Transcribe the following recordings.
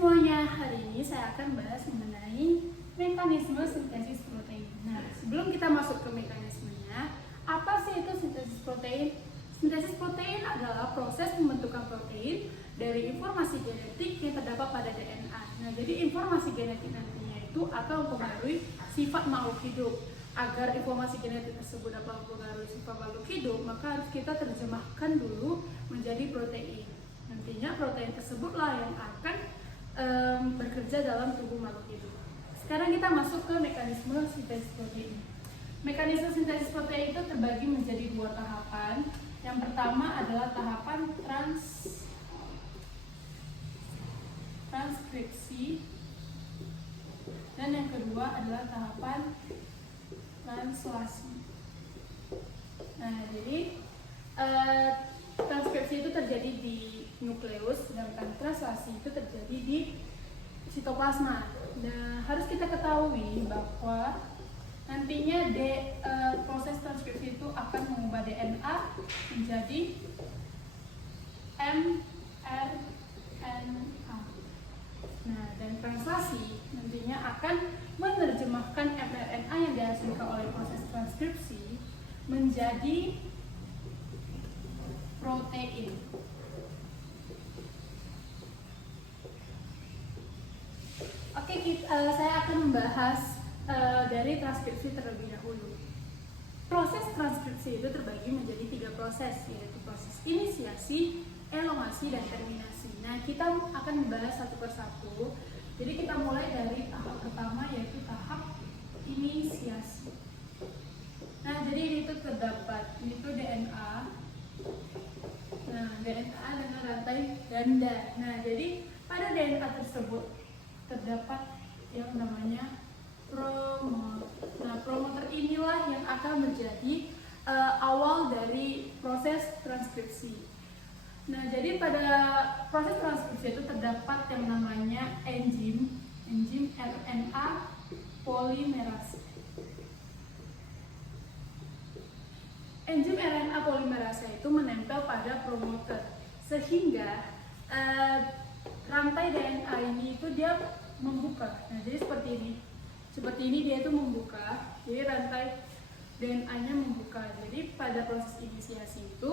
semuanya, hari ini saya akan bahas mengenai mekanisme sintesis protein. Nah, sebelum kita masuk ke mekanismenya, apa sih itu sintesis protein? Sintesis protein adalah proses pembentukan protein dari informasi genetik yang terdapat pada DNA. Nah, jadi informasi genetik nantinya itu akan mempengaruhi sifat makhluk hidup. Agar informasi genetik tersebut dapat mempengaruhi sifat makhluk hidup, maka harus kita terjemahkan dulu menjadi protein. Nantinya protein tersebutlah yang akan bekerja dalam tubuh makhluk hidup. Sekarang kita masuk ke mekanisme sintesis protein. Mekanisme sintesis protein itu terbagi menjadi dua tahapan. Yang pertama adalah tahapan transkripsi, dan yang kedua adalah tahapan translasi. Nah, jadi transkripsi itu terjadi di nukleus, sedangkan translasi itu terjadi di sitoplasma. Nah, harus kita ketahui bahwa nantinya proses transkripsi itu akan mengubah DNA menjadi mRNA. Nah, dan translasi nantinya akan menerjemahkan mRNA yang dihasilkan oleh proses transkripsi menjadi protein. Oke, saya akan membahas dari transkripsi terlebih dahulu. Proses transkripsi itu terbagi menjadi 3 proses, yaitu proses inisiasi, elongasi, dan terminasi. Nah, kita akan membahas satu persatu. Jadi kita mulai dari tahap pertama, yaitu tahap inisiasi. Nah, jadi itu terdapat itu DNA. Nah, DNA dengan rantai ganda. Nah, jadi pada DNA tersebut terdapat yang namanya promoter. Nah, promoter inilah yang akan menjadi awal dari proses transkripsi. Nah, jadi pada proses transkripsi itu terdapat yang namanya enzim RNA polimerase. Enzim RNA polimerase itu menempel pada promoter sehingga rantai DNA ini itu dia membuka. Nah, jadi seperti ini dia itu membuka. Jadi rantai DNA-nya membuka. Jadi pada proses inisiasi itu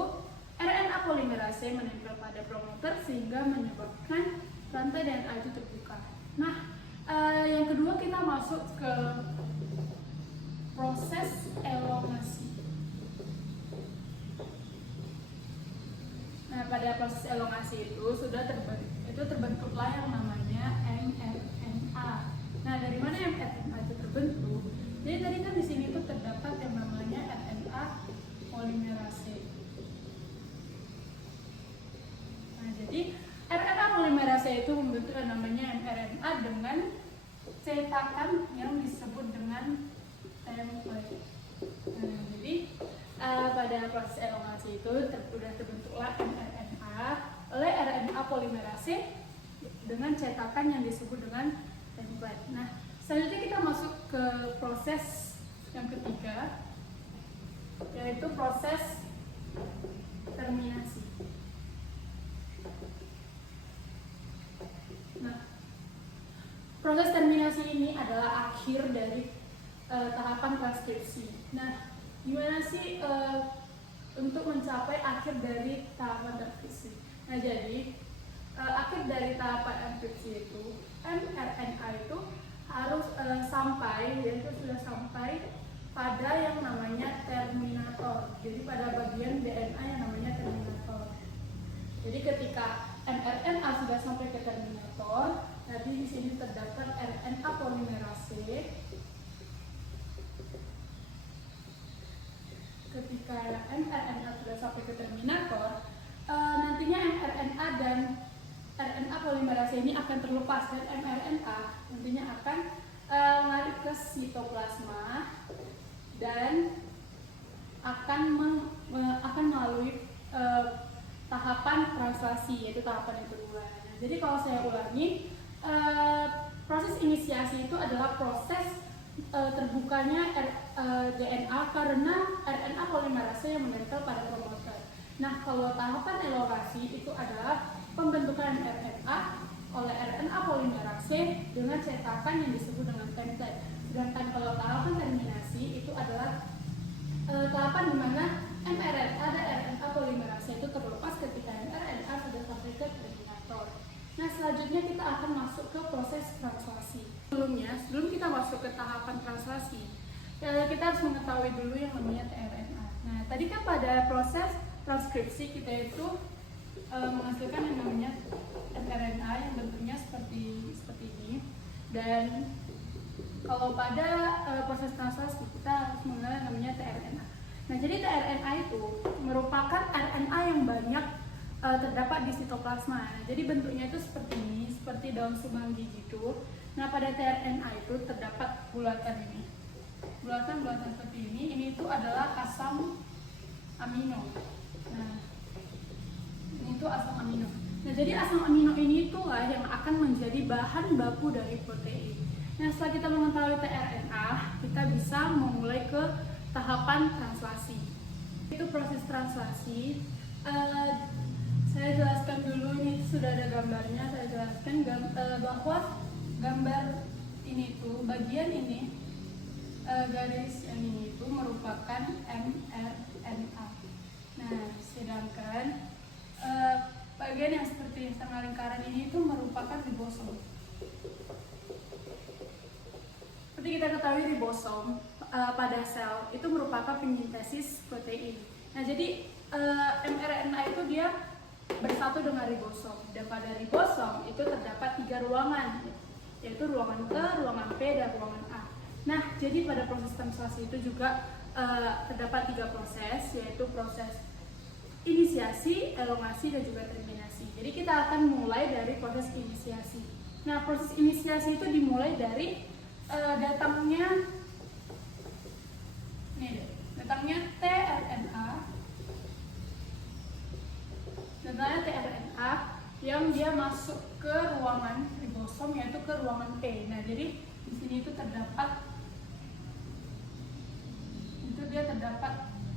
RNA polimerase menempel pada promoter sehingga menyebabkan rantai DNA itu terbuka. Nah, yang kedua kita masuk ke proses elongasi. Nah, pada proses elongasi itu terbentuklah yang namanya mRNA. Nah, dari mana mRNA itu terbentuk? Jadi tadi kan di sini itu terdapat yang namanya RNA polimerase. Nah, jadi RNA polimerase itu membentuk yang namanya mRNA dengan cetakan yang disebut dengan template. Nah, jadi pada proses elongasi itu sudah terbentuklah mRNA oleh RNA polimerase dengan cetakan yang disebut dengan template. Nah, selanjutnya kita masuk ke proses yang ketiga, yaitu proses terminasi. Nah, proses terminasi ini adalah akhir dari tahapan transkripsi. Nah, gimana sih untuk mencapai akhir dari tahapan transkripsi? Nah, jadi akhir dari tahapan transkripsi itu mRNA itu harus sudah sampai pada yang namanya terminator. Jadi pada bagian DNA yang namanya terminator. Jadi ketika mRNA sudah sampai ke terminator, nanti di sini terdapat RNA polimerase. Ketika mRNA sudah sampai ke terminator, nantinya mRNA dan RNA polimerase ini akan terlepas, dan mRNA nantinya akan lari ke sitoplasma dan akan melalui tahapan translasi, yaitu tahapan yang kedua. Nah, jadi kalau saya ulangi, proses inisiasi itu adalah proses terbukanya DNA karena RNA polimerase yang menempel pada promoter. Nah, kalau tahapan elongasi itu adalah pembentukan RNA oleh RNA polimerase C dengan cetakan yang disebut dengan peptide. Sedangkan kalau tahapan terminasi itu adalah tahapan di mana mRNA dan RNA polimerase itu terlepas ketika mRNA sudah sampai ke terminator. Nah, selanjutnya kita akan masuk ke proses translasi. Sebelum kita masuk ke tahapan translasi, kita harus mengetahui dulu yang namanya tRNA. Nah, tadi kan pada proses transkripsi kita itu menghasilkan yang namanya mRNA yang bentuknya seperti ini. Dan kalau pada proses translasi kita harus mengenal yang namanya tRNA. Nah, jadi tRNA itu merupakan RNA yang banyak terdapat di sitoplasma. Nah, jadi bentuknya itu seperti ini, seperti daun semanggi gitu. Nah, pada tRNA itu terdapat bulatan ini. Bulatan seperti ini itu adalah asam amino. Nah, ini itu asam amino. Nah, jadi asam amino ini itulah yang akan menjadi bahan baku dari protein. Nah, setelah kita mengetahui tRNA, kita bisa memulai ke tahapan translasi. Itu proses translasi. Saya jelaskan dulu, ini sudah ada gambarnya. Saya jelaskan bahwa gambar ini tuh bagian ini, garis yang ini itu merupakan mRNA. Nah, sedangkan bagian yang seperti setengah lingkaran ini itu merupakan ribosom. Seperti kita ketahui, ribosom pada sel itu merupakan penyintesis protein. Nah, jadi mRNA itu dia bersatu dengan ribosom, dan pada ribosom itu terdapat 3 ruangan, yaitu ruangan E, ruangan P, dan ruangan A. Nah, jadi pada proses translasi itu juga terdapat 3 proses, yaitu proses inisiasi, elongasi, dan juga terminasi. Jadi kita akan mulai dari proses inisiasi. Nah, proses inisiasi itu dimulai dari datangnya tRNA yang dia masuk ke ruangan ribosom, yaitu ke ruangan P. Nah, jadi di sini itu terdapat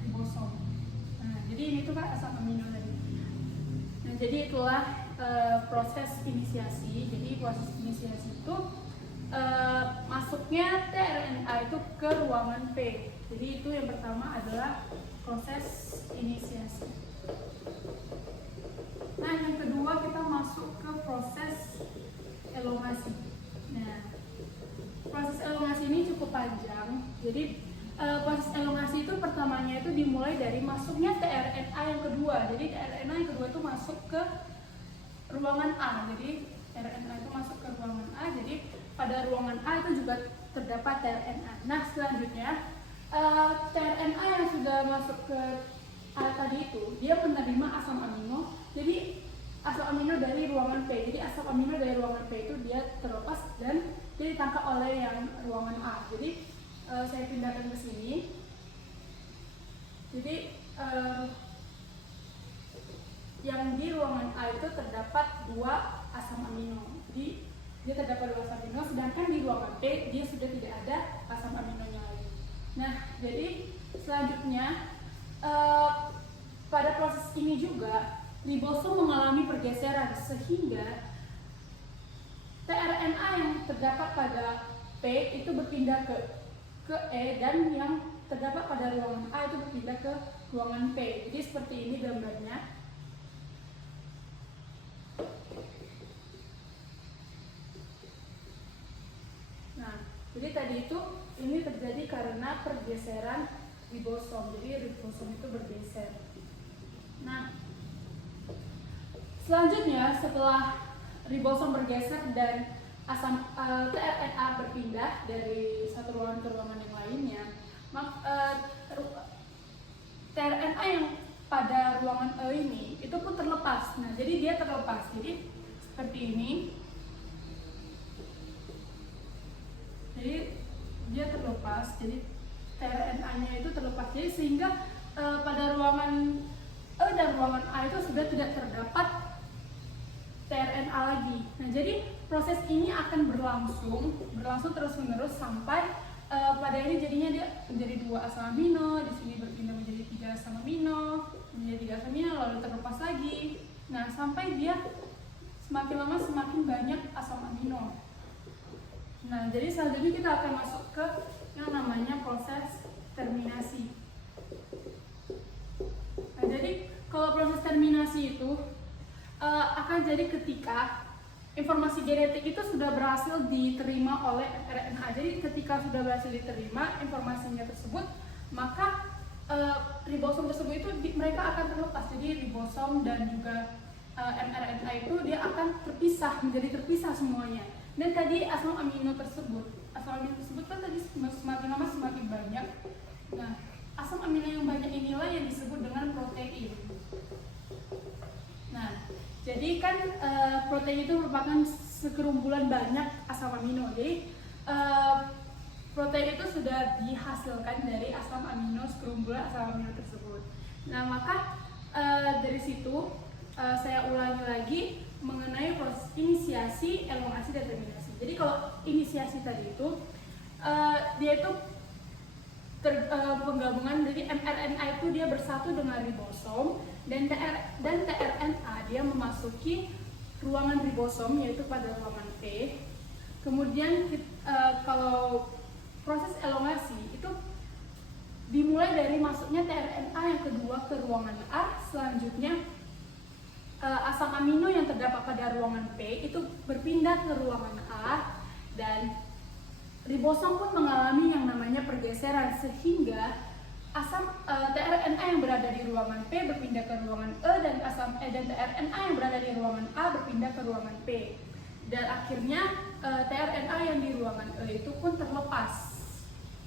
ribosom. Nah, jadi ini tuh kan asam amino tadi. Nah, jadi itulah proses inisiasi. Jadi proses inisiasi itu masuknya tRNA itu ke ruangan P. Jadi itu yang pertama adalah proses inisiasi. Nah, yang kedua kita masuk ke proses elongasi. Nah, proses elongasi ini cukup panjang. Jadi proses elongasi itu pertamanya itu dimulai dari masuknya tRNA yang kedua. Jadi tRNA yang kedua itu masuk ke ruangan A. Jadi tRNA itu masuk ke ruangan A. Jadi pada ruangan A itu juga terdapat tRNA. Nah, selanjutnya tRNA yang sudah masuk ke A tadi itu dia menerima asam amino. Jadi asam amino dari ruangan P. Jadi asam amino dari ruangan P itu dia terlepas dan dia ditangkap oleh yang ruangan A. Jadi saya pindahkan ke sini. Jadi yang di ruangan A itu terdapat 2 asam amino. Jadi dia terdapat 2 asam amino, sedangkan di ruangan P dia sudah tidak ada asam aminonya lagi. Nah, jadi selanjutnya pada proses ini juga ribosom mengalami pergeseran sehingga tRNA yang terdapat pada P itu berpindah ke E, dan yang terdapat pada ruangan A itu berpindah ke ruangan P. Jadi seperti ini gambarnya. Nah, jadi tadi itu ini terjadi karena pergeseran ribosom. Jadi ribosom itu bergeser. Nah, selanjutnya setelah ribosom bergeser dan asam tRNA berpindah dari satu ruangan ke ruangan yang lainnya, tRNA yang pada ruangan E ini itu pun terlepas. Nah, jadi dia terlepas. Jadi seperti ini. Jadi dia terlepas. Jadi tRNA-nya itu terlepas. Jadi sehingga pada ruangan E dan ruangan A itu sudah tidak terdapat tRNA lagi. Nah, jadi proses ini akan berlangsung terus-menerus sampai pada ini jadinya dia menjadi 2 asam amino, di sini berpindah menjadi 3 asam amino, menjadi 3 asam amino, lalu terlepas lagi. Nah, sampai dia semakin lama semakin banyak asam amino. Nah, jadi selanjutnya kita akan masuk ke yang namanya proses terminasi. Nah, jadi kalau proses terminasi itu akan jadi ketika informasi genetik itu sudah berhasil diterima oleh mRNA. Jadi ketika sudah berhasil diterima informasinya tersebut, maka ribosom tersebut itu mereka akan terlepas. Jadi ribosom dan juga mRNA itu dia akan menjadi terpisah semuanya. Dan tadi asam amino tersebut kan tadi semakin lama semakin banyak. Nah, asam amino yang banyak inilah yang disebut dengan protein. Nah, jadi kan protein itu merupakan segerombolan banyak asam amino. Jadi protein itu sudah dihasilkan dari asam amino, segerombolan asam amino tersebut. Nah, maka dari situ saya ulangi lagi mengenai proses inisiasi, elongasi, dan terminasi. Jadi kalau inisiasi tadi itu dia itu penggabungan dari mRNA itu dia bersatu dengan ribosom dan tRNA dia memasuki ruangan ribosom yaitu pada ruangan P. Kemudian kalau proses elongasi itu dimulai dari masuknya tRNA yang kedua ke ruangan A. Selanjutnya asam amino yang terdapat pada ruangan P itu berpindah ke ruangan A dan ribosom pun mengalami yang namanya pergeseran sehingga tRNA yang berada di ruangan P berpindah ke ruangan E dan tRNA yang berada di ruangan A berpindah ke ruangan P. Dan akhirnya tRNA yang di ruangan E itu pun terlepas.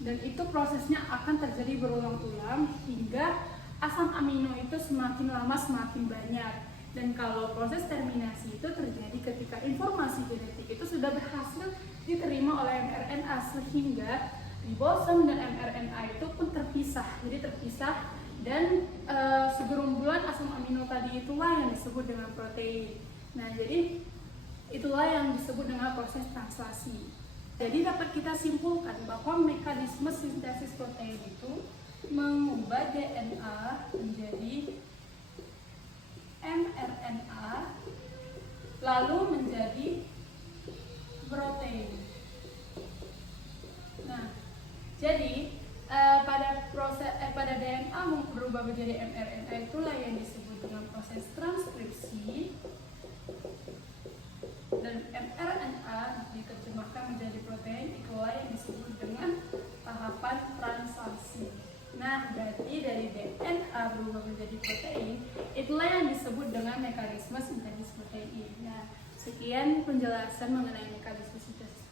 Dan itu prosesnya akan terjadi berulang-ulang hingga asam amino itu semakin lama semakin banyak. Dan kalau proses terminasi itu terjadi ketika informasi genetik itu sudah berhasil diterima oleh mRNA sehingga ribosom dan mRNA itu pun terpisah. Jadi terpisah dan segerombolan asam amino tadi itulah yang disebut dengan protein. Nah, jadi itulah yang disebut dengan proses translasi. Jadi dapat kita simpulkan bahwa mekanisme sintesis protein itu mengubah DNA menjadi mRNA lalu menjadi protein. Nah, jadi pada DNA berubah menjadi mRNA itulah yang disebut dengan proses transkripsi, dan mRNA diterjemahkan menjadi protein itulah yang disebut dengan tahapan translasi. Nah, berarti dari DNA berubah menjadi protein itulah yang disebut dengan mekanisme sintesis protein. Nah, sekian penjelasan mengenai mekanisme sintesis